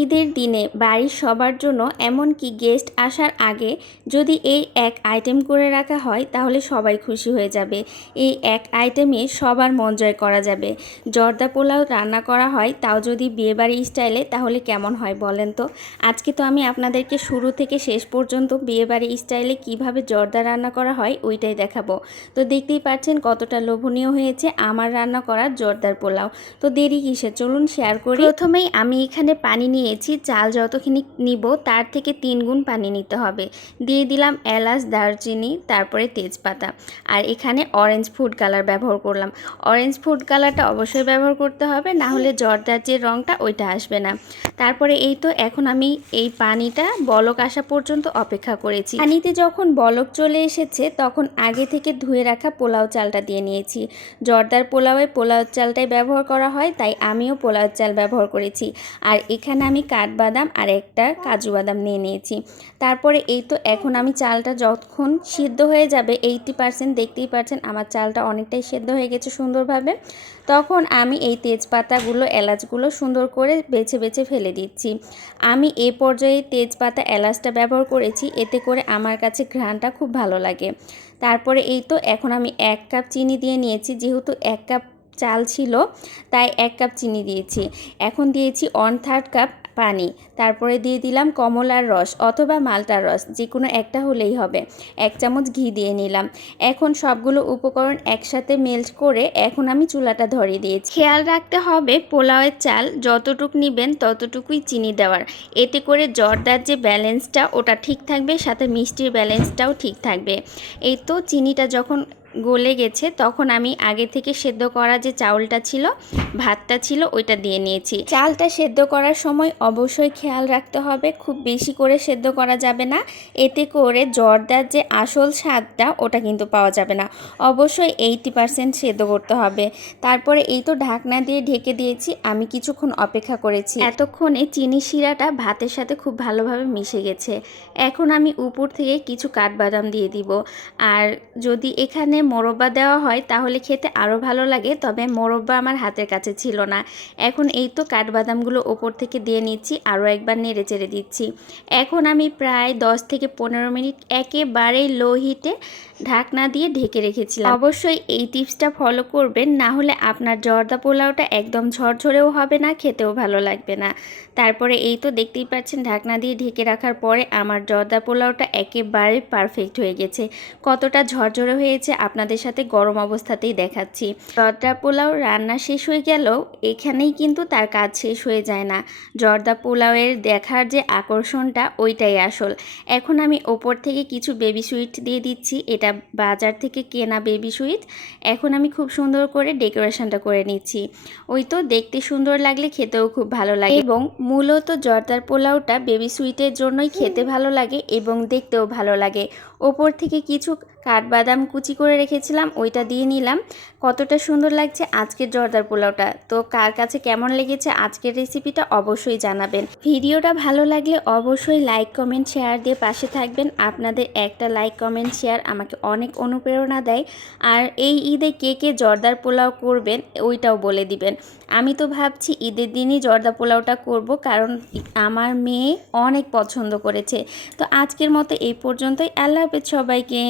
ঈদের দিনে বাড়ির সবার জন্য এমনকি গেস্ট আসার আগে যদি এই এক আইটেম করে রাখা হয় তাহলে সবাই খুশি হয়ে যাবে। এই এক আইটেমে সবার মন জয় করা যাবে। জর্দা পোলাও রান্না করা হয় তাও যদি বিয়েবাড়ি স্টাইলে, তাহলে কেমন হয় বলেন তো। আজকে তো আমি আপনাদেরকে শুরু থেকে শেষ পর্যন্ত বিয়েবাড়ি স্টাইলে কিভাবে জর্দা রান্না করা হয় ওইটাই দেখাবো। তো দেখতেই পাচ্ছেন কতটা লোভনীয় হয়েছে আমার রান্না করা জর্দার পোলাও। তো দেরি কিসে, চলুন শেয়ার করি। প্রথমেই আমি এখানে পানি নিয়েছি, চাল যতখানি নিব তার থেকে 3 গুণ পানি নিতে হবে। দিয়ে দিলাম এলাচ, দারচিনি, তারপরে তেজপাতা। আর এখানে অরেঞ্জ ফুড কালার ব্যবহার করলাম। অরেঞ্জ ফুড কালারটা অবশ্যই ব্যবহার করতে হবে, না হলে জর্দার যে রঙটা ওইটা আসবে না। তারপরে এই তো এখন আমি এই পানিটা বলক আসা পর্যন্ত অপেক্ষা করেছি। পানিতে যখন বলক চলে এসেছে তখন আগে থেকে ধুয়ে রাখা পোলাও চালটা দিয়ে নিয়েছি। জর্দার পোলাওয়ে পোলাও চালটাই ব্যবহার করা হয়, তাই আমিও পোলাও চাল ব্যবহার করেছি। আর এখানে আমি কাঠবাদাম আর একটা কাজু বাদাম নিয়ে নিয়েছি। তারপরে এই তো এখন আমি চালটা যখন সিদ্ধ হয়ে যাবে 80%, দেখতেই পাচ্ছেন আমার চালটা অনেকটাই সিদ্ধ হয়ে গেছে সুন্দরভাবে, তখন আমি এই তেজপাতাগুলো, এলাচগুলো সুন্দর করে বেছে বেছে ফেলে দিচ্ছি। আমি এ পর্যায়ে তেজপাতা, এলাচটা ব্যবহার করেছি, এতে করে আমার কাছে ঘ্রাণটা খুব ভালো লাগে। তারপরে এই তো এখন আমি 1 কাপ চিনি দিয়ে নিয়েছি, যেহেতু 1 কাপ চাল ছিল তাই 1 কাপ চিনি দিয়েছি। এখন দিয়েছি 1/3 কাপ পানি। তারপরে দিয়ে দিলাম কমলার রস অথবা মালটার রস, যে কোনো একটা হলেই হবে। 1 চামচ ঘি দিয়ে নিলাম। এখন সবগুলো উপকরণ একসাথে মেল্ট করে এখন আমি চুলাটা ধরিয়ে দিয়েছি। খেয়াল রাখতে হবে পোলাওয়ের চাল যতটুক নেবেন ততটুকুই চিনি দেওয়ার, এতে করে জর্দার যে ব্যালেন্সটা ওটা ঠিক থাকবে, সাথে মিষ্টির ব্যালেন্সটাও ঠিক থাকবে। এই তো চিনিটা যখন গলে গেছে তখন আমি আগে থেকে সেদ্ধ করা যে চাউলটা ছিল, ভাতটা ছিল, ওইটা দিয়ে নিয়েছি। চালটা সেদ্ধ করার সময় অবশ্যই খেয়াল রাখতে হবে খুব বেশি করে সেদ্ধ করা যাবে না, এতে করে জর্দার যে আসল স্বাদটা ওটা কিন্তু পাওয়া যাবে না। অবশ্যই 80% সেদ্ধ করতে হবে। তারপরে এই তো ঢাকনা দিয়ে ঢেকে দিয়েছি, আমি কিছুক্ষণ অপেক্ষা করেছি। এতক্ষণে চিনি শিরাটা ভাতের সাথে খুব ভালোভাবে মিশে গেছে। এখন আমি উপর থেকে কিছু কাঠবাদাম দিয়ে দিব। আর যদি এখানে মোরব্বা দেওয়া হয় তাহলে খেতে আরও ভালো লাগে, তবে মোরব্বা আমার হাতের কাছে ছিল না। এখন এই তো কাঠবাদামগুলো ওপর থেকে দিয়ে নিচ্ছি, আরও একবার নেড়ে চেড়ে দিচ্ছি। এখন আমি প্রায় 10 থেকে 15 মিনিট একেবারেই লো হিটে ঢাকনা দিয়ে ঢেকে রেখেছিলাম। অবশ্যই এই টিপসটা ফলো করবেন, না হলে আপনার জর্দা পোলাওটা একদম ঝরঝরেও হবে না, খেতেও ভালো লাগবে না। তারপরে এই তো দেখতেই পাচ্ছেন ঢাকনা দিয়ে ঢেকে রাখার পরে আমার জর্দা পোলাওটা একেবারে পারফেক্ট হয়ে গেছে। কতটা ঝরঝরে হয়েছে আপনাদের সাথে গরম অবস্থাতেই দেখাচ্ছি। জর্দা পোলাও রান্না শেষ হয়ে গেলেও এখানেই কিন্তু তার কাজ শেষ হয়ে যায় না। জর্দা পোলাওয়ের দেখার যে আকর্ষণটা ওইটাই আসল। এখন আমি ওপর থেকে কিছু বেবি সুইট দিয়ে দিচ্ছি, এটা বাজার থেকে কেনা বেবি সুইট। এখন আমি খুব সুন্দর করে ডেকোরেশনটা করে নিচ্ছি। ওই তো দেখতে সুন্দর লাগলে খেতেও খুব ভালো লাগে, এবং মূলত জর্দার পোলাওটা বেবি সুইটের জন্যই খেতে ভালো লাগে এবং দেখতেও ভালো লাগে। ওপর থেকে কিছু কাঠবাদাম কুচি করে রেখেছিলাম, ওইটা দিয়ে নিলাম। কতটা সুন্দর লাগছে আজকের জর্দার পোলাওটা। তো কার কাছে কেমন লেগেছে আজকের রেসিপিটা অবশ্যই জানাবেন। ভিডিওটা ভালো লাগলে অবশ্যই লাইক, কমেন্ট, শেয়ার দিয়ে পাশে থাকবেন। আপনাদের একটা লাইক, কমেন্ট, শেয়ার আমাকে অনেক অনুপ্রেরণা দেয়। আর এই ঈদে কে কে জর্দার পোলাও করবেন ওইটাও বলে দিবেন। আমি তো ভাবছি ঈদের দিনই জর্দা পোলাওটা করব, কারণ আমার মেয়ে অনেক পছন্দ করেছে। তো আজকের মতো এই পর্যন্তই। আল্লাহ হাফেজ সবাইকে।